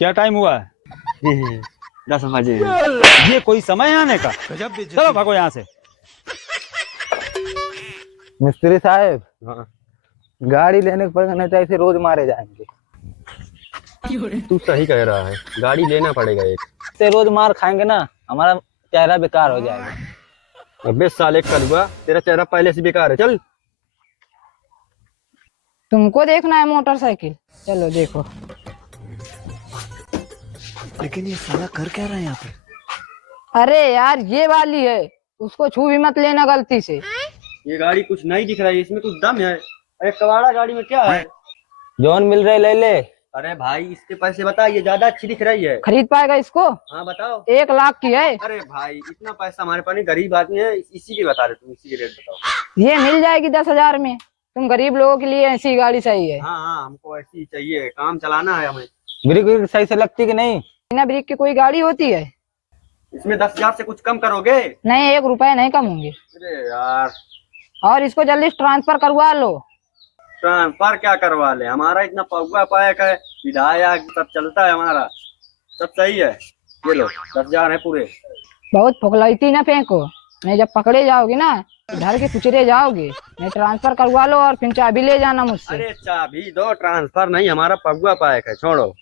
क्या टाइम हुआ है? 10 बजे। ये कोई समय है आने का? चलो भागो यहाँ से। मिस्त्री साहब, हाँ। गाड़ी लेने के पड़ेगा, नहीं तो ऐसे रोज मारे जाएंगे। तू सही कह रहा है, गाड़ी लेना पड़ेगा एक। से रोज मार खाएंगे ना, हमारा चेहरा बेकार हो जाएगा। अबे साले कलुआ, तेरा चेहरा पहले से बेकार है। चल। तुमको देखना है मोटरसाइकिल, चलो देखो। लेकिन ये साला कर क्या रहा है यहाँ पे? अरे यार ये वाली है, उसको छू भी मत लेना गलती से। ये गाड़ी कुछ नहीं दिख रहा है, इसमें कुछ दम है। अरे कबाड़ा गाड़ी में क्या है? जौन मिल रहे ले ले। अरे भाई इसके पैसे बता, ये ज्यादा अच्छी दिख रही है। खरीद पाएगा इसको? हाँ बताओ। 1 लाख की है। अरे भाई इतना पैसा हमारे पास नहीं, गरीब आदमी है। इसी की बता रहे, तुम इसी की रेट बताओ। ये मिल जाएगी 10,000 में। तुम गरीब लोगों के लिए ऐसी गाड़ी सही है। हाँ हाँ, हमको ऐसी ही चाहिए, काम चलाना है हमें। ब्रेक व्रेक सही से लगती कि नहीं? बिना ब्रेक की कोई गाड़ी होती है? इसमें 10,000 से कुछ कम करोगे? नहीं, 1 रुपए नहीं कम होंगे। अरे यार। और इसको जल्दी ट्रांसफर करवा लो। ट्रांसफर क्या करवा ले, हमारा इतना पौवा पायक है, विधायक सब चलता है हमारा, सब सही है। ये लो 10,000 है पूरे। बहुत फुकलैती ना फेंको, नहीं जब पकड़े जाओगे ना घर के कुचरे जाओगे। नहीं ट्रांसफर करवा लो और फिर चाबी ले जाना मुझसे। अरे चाबी दो, ट्रांसफर नहीं, हमारा पौवा पायक है, छोड़ो।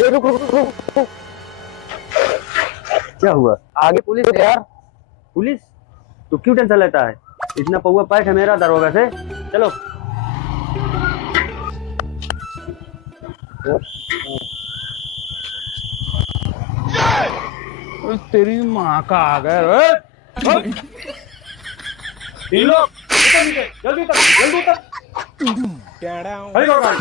रुक रुक रुक रुक। क्या हुआ? आगे पुलिस है यार। पुलिस? तू क्यों टेंशन लेता है? इतना पौवा पायक है मेरा दरोगा से। चलो। तेरी माँ का आ गए। तीन लोग उतर नीचे, जल्दी उतर, जल्दी उतर। खड़ी करो गाड़ी।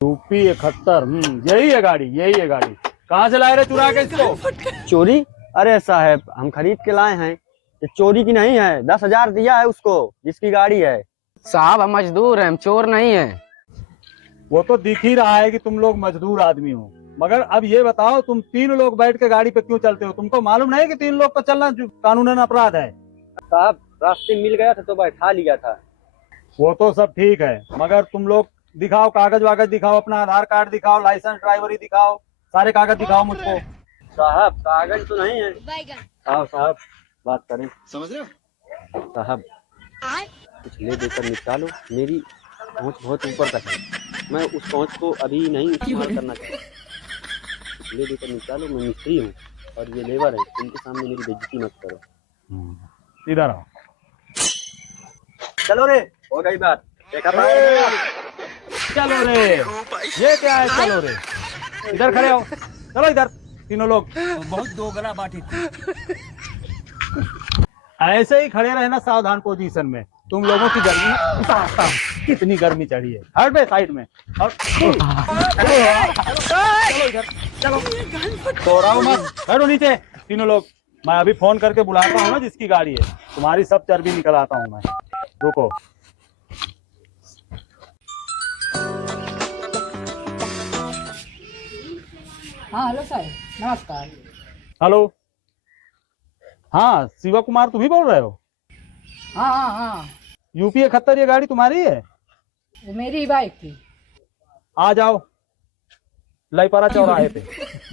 टूपी 71, यही है गाड़ी, यही है गाड़ी। कहाँ से लाए रे चुरा के इसको? चोरी? अरे साहब हम खरीद के लाए हैं, ये चोरी की नहीं है। 10,000 दिया है उसको जिसकी गाड़ी है। साहब हम मजदूर हैं, हम चोर नहीं हैं। वो तो दिख ही रहा है कि तुम लोग मजदूर आदमी हो, मगर अब ये बताओ तुम 3 लोग बैठ के गाड़ी पे क्यों चलते हो? तुमको मालूम नहीं कि 3 लोग पर चलना कानूनन अपराध है? साहब रास्ते मिल गया था तो बैठा लिया था। वो तो सब ठीक है, मगर तुम लोग दिखाओ, कागज वागज दिखाओ, अपना आधार कार्ड दिखाओ, लाइसेंस ड्राइवरी दिखाओ, सारे कागज दिखाओ मुझको। साहब कागज तो नहीं है। साहब बात करें। समझ रहे हो? साहब कुछ ले देकर निकालो, मेरी पहुंच बहुत ऊपर तक है, मैं उस पहुंच को अभी नहीं इस्तेमाल करना चाहता। कुछ ले देकर निकालो, मैं मिस्त्री हूँ और ये लेबर है, इनके सामने मेरी बेइज्जती मत करो। इधर आओ। चलो रे, हो गई बात। देखा था? चलो रे, ये क्या है? चलो रे, इधर खड़े हो, चलो इधर तीनों लोग। बहुत दोगला बाटी थी। ऐसे ही खड़े रहना सावधान पोजीशन में। तुम लोगों की गर्मी कितनी गर्मी चढ़ी है। हट बे साइड में। और चलो इधर, चलो तो रहो मत, बैठो नीचे तीनों लोग। मैं अभी फोन करके बुलाता हूँ ना जिसकी गाड़ी है, तुम्हारी सब चर्बी निकल आता हूँ मैं। रुको। हाँ हेलो साहब, नमस्कार। हेलो, हाँ शिवा कुमार तुम ही बोल रहे हो? हाँ हाँ हाँ, यूपी 71 ये गाड़ी तुम्हारी है? वो मेरी ही बाइक थी। आ जाओ लईपरा चौराहे पे,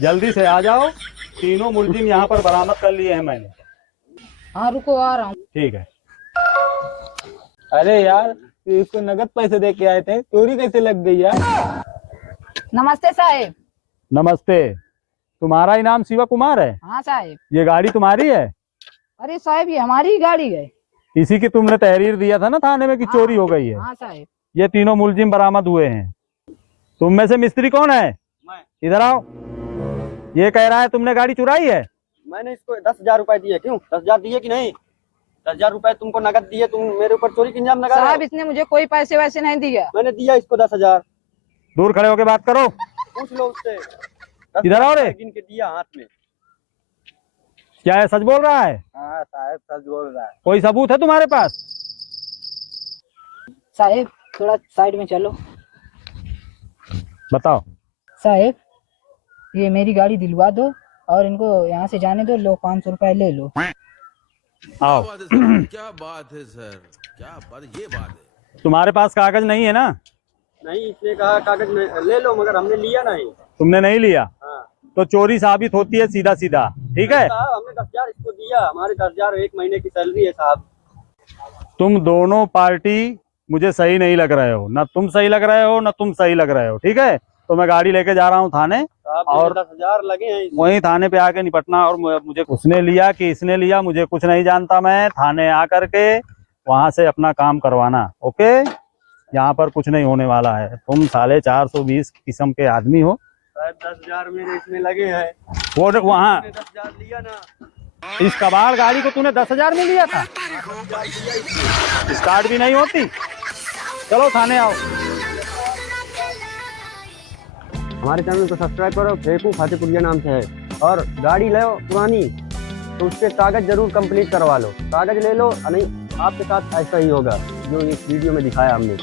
जल्दी से आ जाओ। तीनों मुलजिम यहाँ पर बरामद कर लिए हैं मैंने। हाँ रुको आ रहा हूँ। ठीक है। अरे यार इसको नगद पैसे दे के आए थे, चोरी कैसे लग गई यार? नमस्ते साहब। नमस्ते। तुम्हारा ही नाम शिवा कुमार है? हाँ साहब। ये गाड़ी तुम्हारी है? अरे साहब ये हमारी ही गाड़ी है। इसी की तुमने तहरीर दिया था ना थाने में कि चोरी हो गई है। हाँ साहब। ये तीनों मुलजिम बरामद हुए हैं। तुम में से मिस्त्री कौन है? मैं। इधर आओ। ये कह रहा है तुमने गाड़ी चुराई है। मैंने इसको 10,000 रुपए दिए। क्यों? 10,000 दिए कि नहीं? 10,000 रुपए तुमको नगद दिए, तुम मेरे ऊपर चोरी की इल्जाम लगा रहे हो। साहब इसने मुझे कोई पैसे वैसे नहीं दिया। मैंने दिया इसको 10,000। दूर खड़े होके बात करो। पूछ लो उससे। इधर आओ रे। गिन के दिया हाथ में। क्या है, सच बोल रहा है? हाँ साहब सच बोल रहा है। कोई सबूत है तुम्हारे पास? साहब थोड़ा साइड में चलो। बताओ। साहब ये मेरी गाड़ी दिलवा दो और इनको यहाँ से जाने दो। लो 500 रुपए ले लो। आओ। क्या बात है सर, क्या बात, ये बात है। तुम्हारे पास कागज नहीं है ना? नहीं, इसने कहा कागज में ले लो, मगर हमने लिया नहीं। तुमने नहीं लिया हाँ तो चोरी साबित होती है सीधा सीधा, ठीक है? साहब, हमने 10,000 इसको दिया, हमारे 10,000 एक महीने की सैलरी है साहब। तुम दोनों पार्टी मुझे सही नहीं लग रहे हो, ना तुम सही लग रहे हो ना तुम सही लग रहे हो, ठीक है? तो मैं गाड़ी लेके जा रहा हूँ थाने, साहब और 10,000 लगे हैं इसमें। वहीं थाने पे आके निपटना। और मुझे उसने लिया कि इसने लिया मुझे कुछ नहीं जानता, मैं थाने आकर के वहां से अपना काम करवाना, ओके? यहाँ पर कुछ नहीं होने वाला है। तुम साले 420 किस्म के आदमी हो। साहब 10,000 मेरे इसमें लगे हैं। वो वहाँ 10,000 लिया ना। इस कबाड़ गाड़ी को तूने 10,000 में लिया था? स्टार्ट भी नहीं होती। चलो थाने आओ। हमारे चैनल को सब्सक्राइब करो, फेकू फातेपुरिया नाम से है। और गाड़ी लो पुरानी तो उसके कागज जरूर कंप्लीट करवा लो। कागज ले लो, नहीं आपके साथ ऐसा ही होगा जो इस वीडियो में दिखाया हमने।